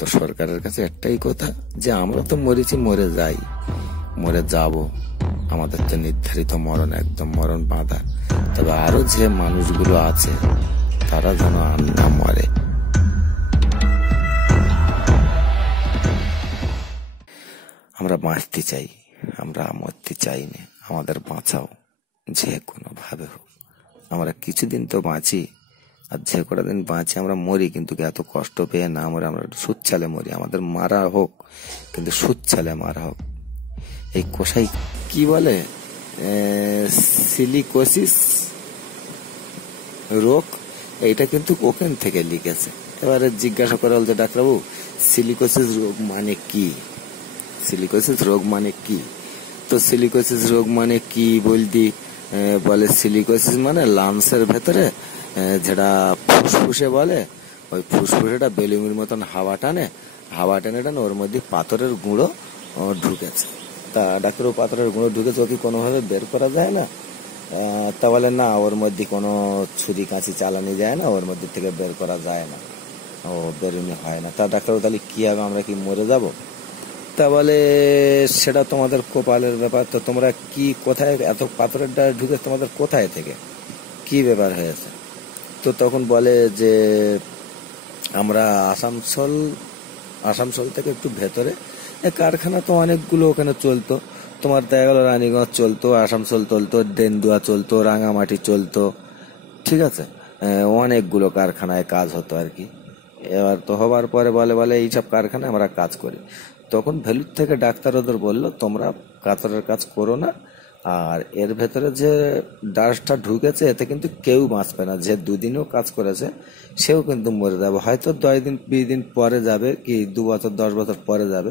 তো সরকারের কাছে একটাই কথা যে আমরা তো মরেছি, মরে যাই, মরে যাব, আমাদের তো নির্ধারিত মরণ, একদম মরণ বাঁধা। তবে আরো যে মানুষগুলো আছে তারা যেন আর না মরে। আমরা বাঁচতে চাই, আমরা মরতে চাই না। আমাদের বাঁচাও, যে কোনো ভাবে হোক। আমরা কিছুদিন তো বাঁচি, আর যে কটা দিন বাঁচি আমরা মরি, কিন্তু এত কষ্ট পেয়ে না মরে, আমরা সুচ্ছালে মরি। আমাদের মারা হোক, কিন্তু সুচ্ছালে মারা হোক। এই কোষাই কি বলে, সিলিকোসিস রোগ, এইটা কিন্তু ওখান থেকে লিখেছে। এবারে জিজ্ঞাসা করা হল যে ডাক্তারবাবু সিলিকোসিস রোগ মানে কি, সিলিকোসিস রোগ মানে কি? তো সিলিকোসিস রোগ মানে কি বলতি, বলে সিলিকোসিস মানে লাংসের ভেতরে যেটা ফুসফুসে বলে, ওই ফুসফুসেটা বেলুনের মতন হাওয়া টানে, হাওয়া টেনে টানে ওর মধ্যে পাথরের গুঁড়ো ঢুকেছে। তা ডাক্তারবাবু পাথরের গুঁড়ো ঢুকেছে, ও কি কোনোভাবে বের করা যায় না? তা বলে না, ওর মধ্যে কোনো ছুরি কাঁচি চালানো যায় না, ওর মধ্যে থেকে বের করা যায় না, ও বেরোনি হয় না। তা ডাক্তারবাবু তাহলে কি হবে, আমরা কি মরে যাব? তা বলে সেটা তোমাদের কপালের ব্যাপার। তো তোমরা কি কোথায় এত পাথরের ডাল ঢুকে, তোমাদের কোথায় থেকে কি ব্যাপার হয়েছে? তো তখন বলে যে আমরা আসানসোল থেকে একটু ভেতরে, কারখানা তো অনেকগুলো ওখানে চলতো। তোমার দেখা গেল রানীগঞ্জ চলতো, আসানসোল চলতো, দেন্দুয়া চলতো, রাঙামাটি চলতো, ঠিক আছে, অনেকগুলো কারখানায় কাজ হতো আর কি। এবার তো হবার পরে বলে এইসব কারখানায় আমরা কাজ করি। তখন ভেলুর থেকে ডাক্তার ওদের বললো তোমরা কাতরের কাজ করো না, আর এর ভেতরে যে ডাস্টটা ঢুকেছে এতে কিন্তু কেউ বাঁচবে না। যে দুদিনও কাজ করেছে সেও কিন্তু মরে যাবে, হয়তো 10 দিন 20 দিন পরে যাবে, কি 2 বছর 10 বছর পরে যাবে,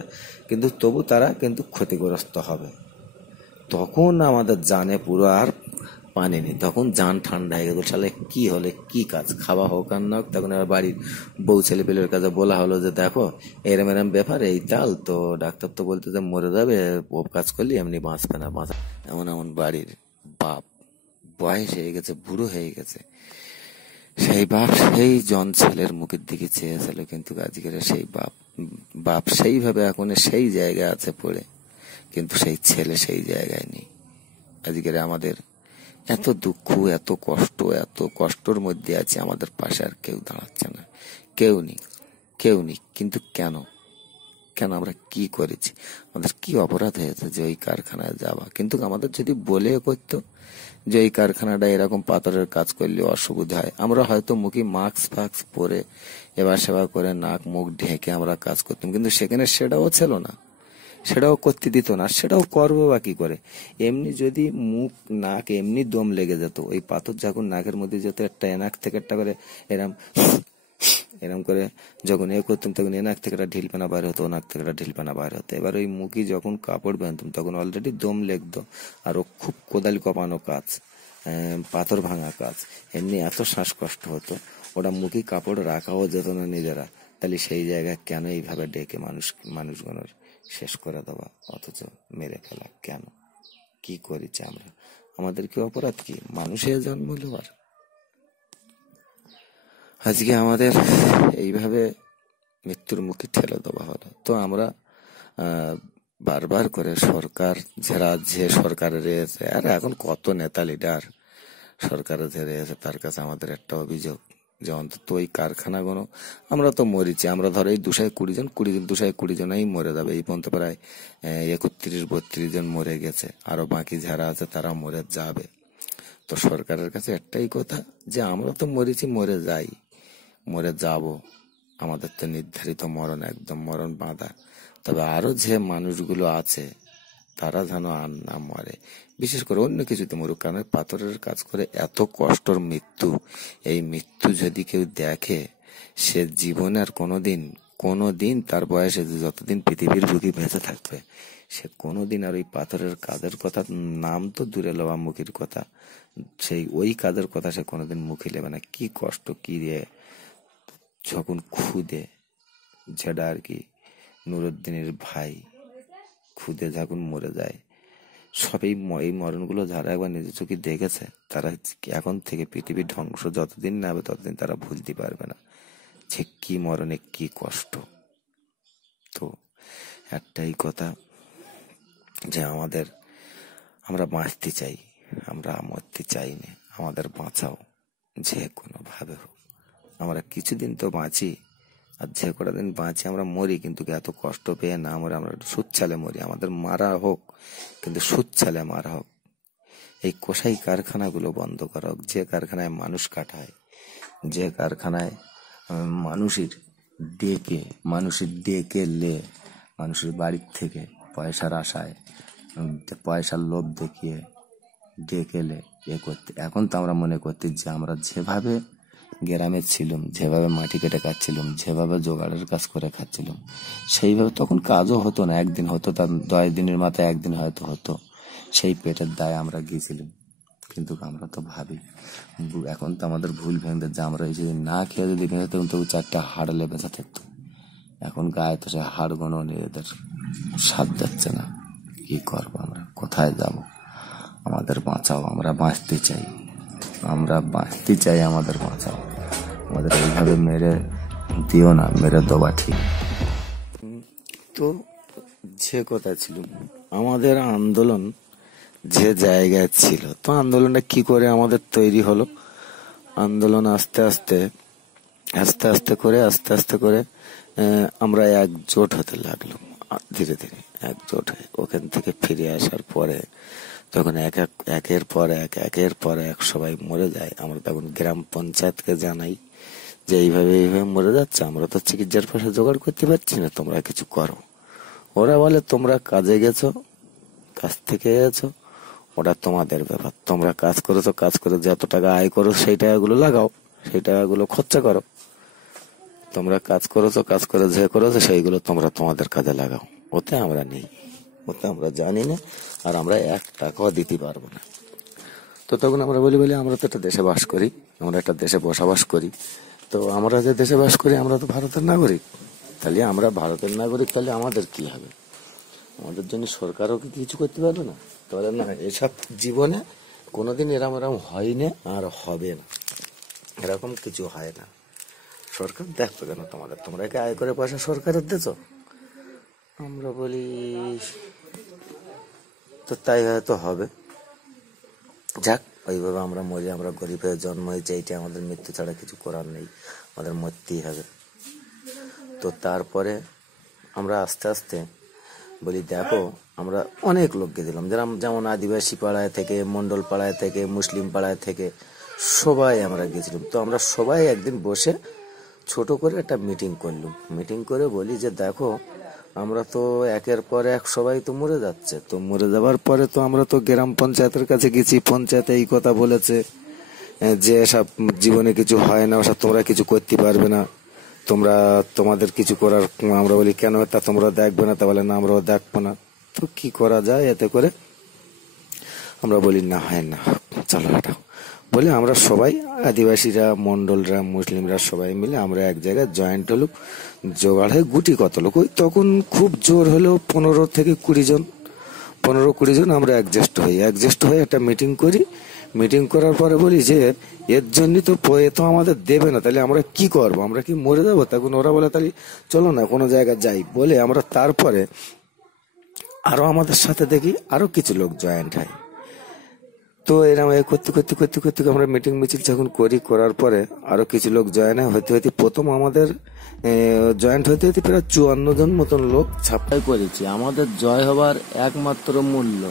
কিন্তু তবু তারা কিন্তু ক্ষতিগ্রস্ত হবে। তখন আমাদের জানে পুরো আর পানি নেই, তখন জান ঠান্ডা হয়ে গেল। তাহলে কি হলে কি কাজ, খাওয়া হোক আর না হোক। তখন আবার বাড়ির বউ ছেলে পেলের কাছে বলা হলো যে দেখো এরম এরম ব্যাপার, এই তাল তো ডাক্তার তো বলতে যে মরে যাবে, ও কাজ করলে এমনি বাঁচবে না, এমন এমন বাড়ির বাপ বয়স হয়ে গেছে, বুড়ো হয়ে গেছে, সেই বাপ সেই জন ছেলের মুখের দিকে চেয়েছিল, কিন্তু আজকের সেই বাপ সেইভাবে এখন সেই জায়গায় আছে পড়ে, কিন্তু সেই ছেলে সেই জায়গায় নেই। আজকের আমাদের এত দুঃখ, এত কষ্টর মধ্যে আছে, আমাদের পাশে আর কেউ দাঁড়াচ্ছে না, কেউ নেই। কিন্তু কেন আমরা কি করেছি, আমাদের কি অপরাধ হয়েছে যে ওই কারখানায় যাওয়া? কিন্তু আমাদের যদি বলে করতো যে এই কারখানাটা এরকম পাথরের কাজ করলে অসুবিধা হয়, আমরা হয়তো মুখে মাস্ক পরে এবার সেবা করে নাক মুখ ঢেকে আমরা কাজ করতাম, কিন্তু সেখানে সেটাও ছিল না, সেটাও করতে দিত না। সেটাও করবো বা কি করে? এমনি যদি মুখ নাক এমনি দম লেগে যেত, ওই পাথর যখন নাকের মধ্যে যেত, একটা এনাক থেকে একটা করে এরম করে যখন করতাম, তখন এনাক থেকে একটা ঢিলপানা বাইর হতো, নাক থেকে একটা ঢিলপানা বাইর হতো। এবার ওই মুখে যখন কাপড় বাঁধতাম তখন অলরেডি দম লেগতো, আর ও খুব কোদালি কপানো কাজ, পাথর ভাঙা কাজ, এমনি এত শ্বাসকষ্ট হতো, ওটা মুখে কাপড় রাখাও যেত না নিজেরা। তাহলে সেই জায়গায় কেন এইভাবে ডেকে মানুষগুলোর শেষ করে দেওয়া, অথচ মেরে ফেলা কেন? কি করেছি আমরা? আমাদের কি অপরাধ, কি মানুষের জন্ম নেওয়ার? আজকে আমাদের এইভাবে মৃত্যুর মুখে ঠেলে দেওয়া হলো। তো আমরা বারবার করে সরকার যে সরকারে রয়েছে, আর এখন কত নেতা লিডার সরকারে যে রয়েছে, তার কাছে আমাদের একটা অভিযোগ যে অন্তত ওই কারখানাগুলো, আমরা তো মরেছি, আমরা ধরো এই 220 জন 220 জনই মরে যাবে, এই পর্যন্ত প্রায় 31-32 জন মরে গেছে, আরো বাকি যারা আছে তারা মরে যাবে। তো সরকারের কাছে একটাই কথা যে আমরা তো মরেছি, মরে যাই, মরে যাব, আমাদের তো নির্ধারিত মরণ, একদম মরণ বাঁধা। তবে আরো যে মানুষগুলো আছে তারা যেন আর না মরে, বিশেষ করে অন্য কিছুতে মরুক, কারণ পাথরের কাজ করে এত কষ্টর মৃত্যু, এই মৃত্যু যদি কেউ দেখে, সে জীবনে আর কোনোদিন তার বয়সে যতদিন পৃথিবীর বুকে বেঁচে থাকবে, সে কোনোদিন আর ওই পাথরের কাজের কথা, নাম তো দূরে লওয়া, মুখের কথা, ওই কাজের কথা সে কোনোদিন মুখে নেবে না। কি কষ্ট, কি রে, যখন খুদে, যেটা আর কি নুরুদ্দিনের ভাই খুদে যখন মরে যায়, সবই এই মরণগুলো যারা একবার নিজের চোখে দেখেছে, তারা এখন থেকে পৃথিবীর ধ্বংস যতদিন না হবে ততদিন তারা ভুলতে পারবে না যে কি মরণে কি কষ্ট। একটাই কথা যে আমরা বাঁচতে চাই, আমরা মরতে চাই না। আমাদের বাঁচাও, যে কোনো ভাবে হোক। আমরা কিছুদিন তো বাঁচি, আর যে কটা দিন বাঁচি আমরা মরি, কিন্তু এত কষ্ট পেয়ে না মরে, আমরা সুচ্ছালে মরি। আমাদের মারা হোক, কিন্তু সুচ্ছালে মারা হোক। এই কসাই কারখানাগুলো বন্ধ করা হোক। যে কারখানায় মানুষ কাটা হয়, যে কারখানায় মানুষের ডেকে মানুষের বাড়ির থেকে পয়সার আশায়, পয়সার লোভ দেখিয়ে ডেকে করতে। এখন তো আমরা মনে করতে যে আমরা যেভাবে গ্রামে ছিলাম, যেভাবে মাটি কেটে খাচ্ছিলাম, যেভাবে জোগাড়ের কাজ করে খাচ্ছিলাম, সেইভাবে তখন কাজও হতো না। একদিন হতো, তার 10 দিনের মাথায় একদিন হয়তো হতো। সেই পেটের দায়ে আমরা গিয়েছিলাম। কিন্তু আমরা তো ভাবি, এখন তো আমাদের ভুল ভেঙে যে আমরা এই যদি না খেয়ে যদি ভেঙে তখন তো 4টা হাড় বেঁচে থাকতো। এখন গায়ে তো সে হাড় গোনো এদের সাথ যাচ্ছে না। কি করবো আমরা, কোথায় যাব? আমাদের বাঁচাও, আমরা বাঁচতে চাই, আমরা বাঁচতে চাই, আমাদের বাঁচাও। আমাদের এইভাবে মেরে দিও না, মেরে দেওয়া ঠিক। তো যে কথা ছিল, আমাদের আন্দোলন যে জায়গায় ছিল, তো আন্দোলনটা কি করে আমাদের তৈরি হলো? আন্দোলন আস্তে আস্তে করে আমরা একজোট হতে লাগলাম। ধীরে ধীরে একজোট হয়ে ওখান থেকে ফিরে আসার পরে যখন একের পর এক সবাই মরে যায়, আমরা তখন গ্রাম পঞ্চায়েতকে জানাই যে এইভাবে মরে যাচ্ছে, আমরা তো চিকিৎসার পয়সা জোগাড় করতে পারছি না, তোমরা কিছু করো। ওরা বলে তোমরা কাজে গেছো, কাজ থেকে গেছো, ওটা তোমাদের ব্যাপার। তোমরা কাজ করে যত টাকা আয় করো সেই টাকাগুলো লাগাও, সেই টাকাগুলো খরচা করো। তোমরা কাজ করে যে করেছো সেইগুলো তোমরা তোমাদের কাজে লাগাও, ওতে আমরা নেই, ওতে আমরা জানি না, আর আমরা 1 টাকাও দিতে পারবো না। তো তখন আমরা বলি আমরা তো একটা দেশে বাস করি, আমরা একটা দেশে বসবাস করি। তো আমরা যে দেশে বাস করি আমরা তো ভারতের নাগরিক। তাহলে আমরা ভারতের নাগরিক, তাহলে আমাদের কি হবে? আমাদের জন্য সরকারও কি কিছু করতে পারবে না? তাহলে না, এসব জীবনে কোনোদিন এরম হয় না, আর হবে না। এরকম কিছু হয় না। সরকার দেখবে কেন তোমাদের? তোমরা কি আয় করে পয়সা সরকারের দিচ্ছ? আমরা বলি তো তাই হয়তো হবে। যাক, ওইভাবে আমরা মরি, আমরা গরিব হয়ে জন্ম হয়েছে, এইটা আমাদের মৃত্যু ছাড়া কিছু করার নেই, আমাদের মরতেই হবে। তো তারপরে আমরা আস্তে আস্তে বলি দেখো, আমরা অনেক লোককে দিলাম, যেমন আদিবাসী পাড়ায় থেকে, মন্ডল পাড়ায় থেকে, মুসলিম পাড়ায় থেকে সবাই আমরা গেছিলাম। তো আমরা সবাই একদিন বসে ছোট করে একটা মিটিং করলাম। মিটিং করে বলি যে দেখো, আমরা তো একের পর এক সবাই তো মরে যাচ্ছে, তো মরে যাবার পরে তো আমরা তো গ্রাম পঞ্চায়েতের কাছে গেছি, পঞ্চায়েতে এই কথা বলেছে যে সব জীবনে কিছু হয় না, ওসব তোমরা কিছু করতে পারবে না, তোমাদের কিছু করার। আমরা বলি কেন, তা তোমরা দেখবে না? তা বলে না, আমরাও দেখবো না। তো কি করা যায়? এতে করে আমরা বলি না, হয় না, চলো হাঁটাও। বলে আমরা সবাই, আদিবাসীরা, মন্ডলরা, মুসলিমরা সবাই মিলে আমরা এক জায়গায় জয়েন্ট হলুম। জোগাড় হয় গুটি কত লোক, ওই তখন খুব জোর হলেও 15 থেকে 20 জন, 15-20 জন আমরা অ্যাডজাস্ট হয়ে একটা মিটিং করি। মিটিং করার পরে বলি যে এর জন্য তো তো আমাদের দেবে না, তাহলে আমরা কি করব? আমরা কি মরে যাবো? তখন ওরা বলে তাহলে চলো না কোনো জায়গায় যাই। বলে আমরা তারপরে আরো আমাদের সাথে দেখি আরো কিছু লোক জয়েন্ট হয়। তো এরকম করতে আমরা মিটিং মিছিল যখন করার পরে আরো কিছু লোক জয়েন হতে প্রথম আমাদের জয়েন্ট হতে প্রায় 54 জন মতন লোক ছাপাই করেছি। আমাদের জয় হবার একমাত্র মূল্য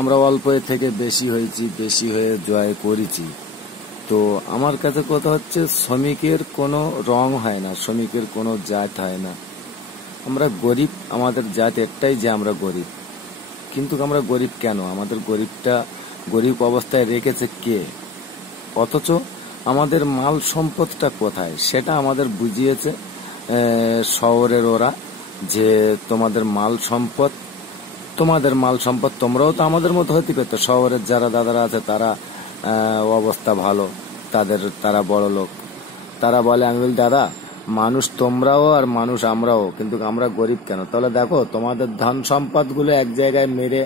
আমরা অল্প থেকে বেশি হয়েছি, বেশি হয়ে জয় করেছি। তো আমার কাছে কথা হচ্ছে, শ্রমিকের কোনো রং হয় না, শ্রমিকের কোনো জাত হয় না। আমরা গরিব, আমাদের জাত একটাই যে আমরা গরিব। কিন্তু আমরা গরিব কেন? আমাদের গরিব অবস্থায় রেখেছে কে? অথচ আমাদের মাল সম্পদটা কোথায় সেটা আমাদের বুঝিয়েছে শহরের ওরা, যে তোমাদের মাল সম্পদ তোমরাও তো আমাদের মতো হতে পেতো। শহরের যারা দাদারা আছে তারা অবস্থা ভালো, তারা বড় লোক, তারা বলে আমি বলি দাদা, মানুষ তোমরাও আর মানুষ আমরাও, কিন্তু আমরা গরিব কেন? তাহলে দেখো, তোমাদের ধন সম্পদ গুলো এক জায়গায় মেরে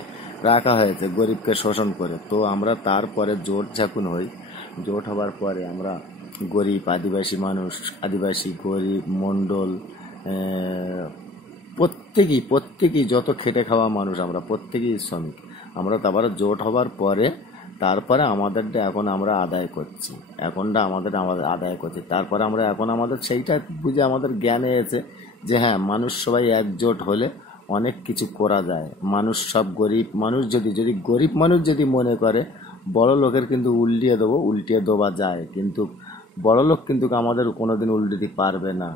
রাখা হয়েছে গরিবকে শোষণ করে। তো আমরা তারপরে জোট যখন হই, জোট হবার পরে আমরা গরিব, আদিবাসী মানুষ, আদিবাসী, গরিব, মন্ডল, প্রত্যেকেই যত খেটে খাওয়া মানুষ আমরা প্রত্যেকেই শ্রমিক। আমরা তারপরে জোট হবার পরে তারপরে আমাদেরটা এখন আমরা আদায় করছি, আমাদের আদায় করছি। তারপরে আমরা এখন আমাদের সেইটা বুঝে আমাদের জ্ঞানে এসে যে হ্যাঁ, মানুষ সবাই একজোট হলে অনেক কিছু করা যায়। মানুষ সব গরিব মানুষ যদি গরিব মানুষ যদি মনে করে বড় লোকের কিন্তু উল্টিয়ে দেওয়া যায়, কিন্তু বড় লোক কিন্তু আমাদের কোনোদিন উল্টে পারবে না।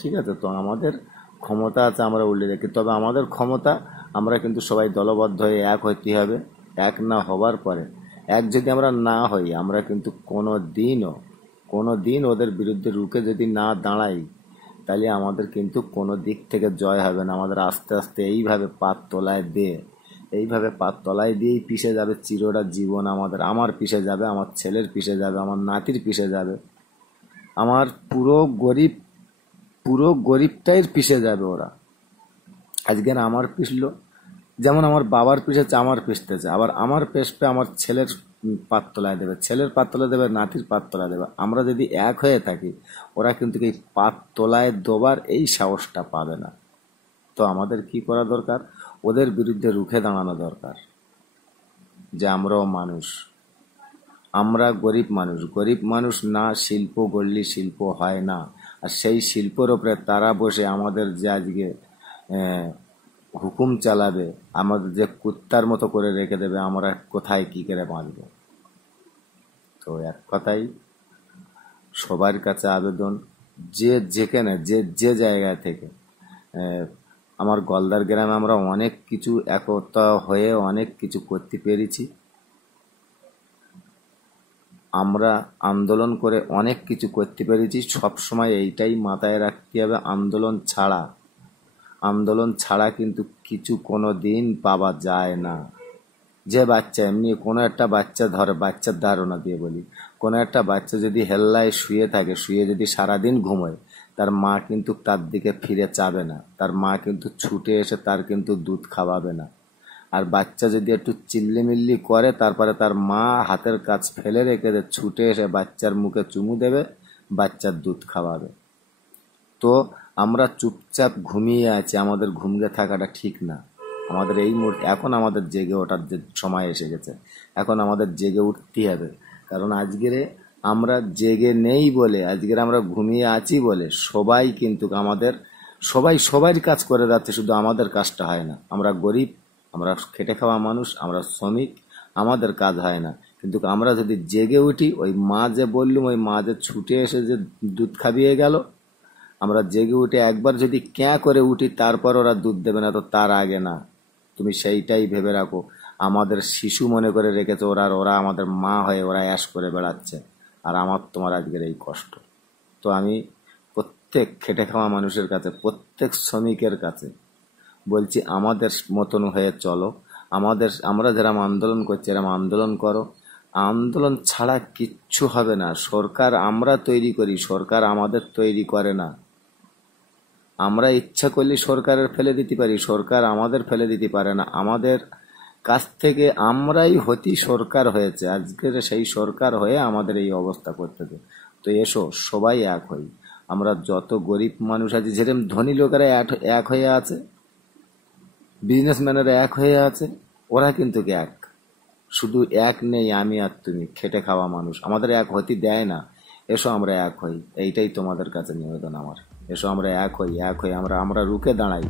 ঠিক আছে, তো আমাদের ক্ষমতা আছে আমরা উল্টে দেখি, তবে আমাদের ক্ষমতা আমরা কিন্তু সবাই দলবদ্ধ হয়ে এক হইতে হবে। এক না হবার পরে এক যদি আমরা না হই, আমরা কিন্তু কোনো দিন ওদের বিরুদ্ধে রুখে যদি না দাঁড়াই, তাহলে আমাদের কিন্তু কোনো দিক থেকে জয় হবে না। আমাদের আস্তে আস্তে এইভাবে পাত তলায় দিয়েই পিষে যাবে চিরটা জীবন। আমার পিষে যাবে, আমার ছেলের পিষে যাবে, আমার নাতির পিষে যাবে, আমার পুরো গরিবটাই পিষে যাবে ওরা। আজকে আমার পিষলো, যেমন আমার বাবার পিষেছে আমার পিষতেছে, আবার আমার পেশপে আমার ছেলের পাত তলায় দেবে, ছেলের পাত তলায় দেবে, নাতির পাত তলায় দেবে। আমরা যদি এক হয়ে থাকি, ওরা কিন্তু এই পাত তলায় দেবার এই সাহসটা পাবে না। তো আমাদের কি করা দরকার? ওদের বিরুদ্ধে রুখে দাঁড়ানো দরকার, যে আমরাও মানুষ, আমরা গরিব মানুষ না শিল্প গড়লে শিল্প হয় না। আর সেই শিল্পের ওপরে তারা বসে আমাদের যে আজকে হুকুম চালাবে, আমাদের যে কুত্তার মতো করে রেখে দেবে, আমরা কোথায় কি করে বাঁচব? তো এক কথাই সবার কাছে আবেদন, যেখানে যে জায়গা থেকে আমার গলদার গ্রামে আমরা অনেক কিছু একতা হয়ে অনেক কিছু করতে পেরেছি। আমরা আন্দোলন করে অনেক কিছু করতে পেরেছি। সবসময় এইটাই মাথায় রাখতে হবে, আন্দোলন ছাড়া কিন্তু কিছু কোনো দিন পাওয়া যায় না। যে বাচ্চা এমনি কোনো একটা বাচ্চার ধারণা দিয়ে বলি, কোনো একটা বাচ্চা যদি হেল্লায় শুয়ে যদি সারাদিন ঘুমোয়, তার মা কিন্তু তার দিকে ফিরে চাবে না, তার মা কিন্তু ছুটে এসে তার কিন্তু দুধ খাওয়াবে না। আর বাচ্চা যদি একটু চিল্লিমিল্লি করে, তারপরে তার মা হাতের কাজ ফেলে রেখে ছুটে এসে বাচ্চার মুখে চুমু দেবে, বাচ্চার দুধ খাওয়াবে। তো আমরা চুপচাপ ঘুমিয়ে আছি, আমাদের ঘুমিয়ে থাকাটা ঠিক না। আমাদের এই মুহূর্তে এখন আমাদের জেগে ওঠার যে সময় এসে গেছে, এখন আমাদের জেগে উঠতে হবে। কারণ আজকের আমরা জেগে নেই বলে, আজকের আমরা ঘুমিয়ে আছি বলে সবাই কিন্তু সবার কাজ করে যাচ্ছে, শুধু আমাদের কাজটা হয় না। আমরা গরিব, আমরা খেটে খাওয়া মানুষ, আমরা শ্রমিক, আমাদের কাজ হয় না। কিন্তু আমরা যদি জেগে উঠি, ওই মা যে বললুম, ওই মা যে ছুটে এসে যে দুধ খাবিয়ে গেল, আমরা জেগে উঠে একবার যদি ক্যাঁ করে উঠি, তারপর ওরা দুধ দেবে না, তো তার আগে না। তুমি সেইটাই ভেবে রাখো, আমাদের শিশু মনে করে রেখেছে ওরা আমাদের মা হয়ে ওরা অ্যাশ করে বেড়াচ্ছে। আর তোমার আজকের এই কষ্ট। তো আমি প্রত্যেক খেটে খাওয়া মানুষের কাছে, প্রত্যেক শ্রমিকের কাছে বলছি, আমাদের মতন হয়ে চলো। আমরা যেরকম আন্দোলন করছি এরকম আন্দোলন করো। আন্দোলন ছাড়া কিচ্ছু হবে না। সরকার আমরা তৈরি করি, সরকার আমাদের তৈরি করে না। আমরা ইচ্ছা করলে সরকারের ফেলে দিতে পারি, সরকার আমাদের ফেলে দিতে পারে না। আমাদের কাছ থেকে আমরাই সরকার হয়েছে, আজকের সেই সরকার হয়ে আমাদের এই অবস্থা করতেছে। তো এসো সবাই এক হই। আমরা যত গরিব মানুষ আছি, যেরকম ধনী লোকেরা এক হয়ে আছে, বিজনেসম্যানেরা এক হয়ে আছে, ওরা কিন্তু এক। শুধু এক নেই আমি আর তুমি, খেটে খাওয়া মানুষ, আমাদের এক হতে দেয় না। এসো আমরা এক হই, এইটাই তোমাদের কাছে নিবেদন আমার। এসো আমরা এক হই আমরা রুখে দাঁড়াই।